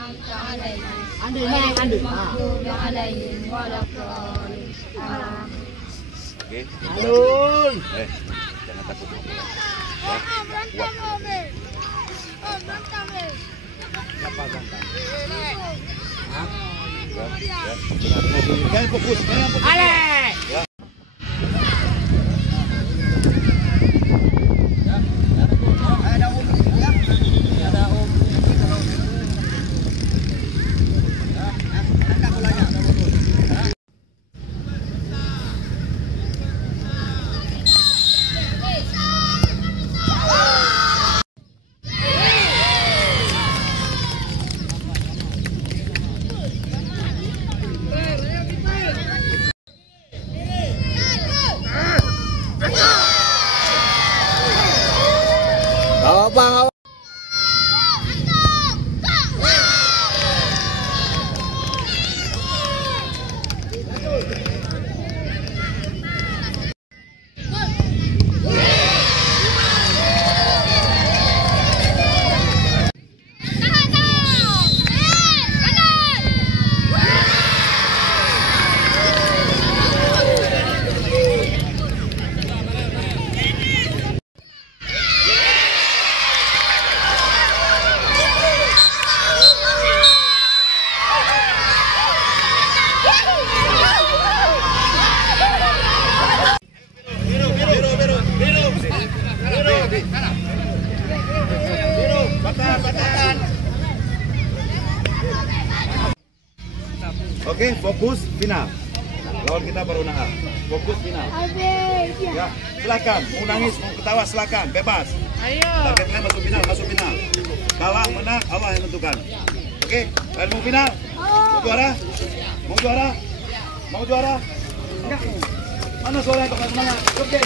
Andi nang andi. Oke. Alun. Jangan takut. Jangan fokus. Ale. Bang. Oke, fokus final. Lawan kita Baruna A. Fokus final. Ya, silakan. Mau nangis, mau ketawa silakan, bebas. Ayo. Targetnya masuk final, masuk final. Kalah, menang, Allah yang menentukan. Oke, kalian mau final? Mau juara? Mau juara? Mau juara? Mana suara yang semangat? Oke.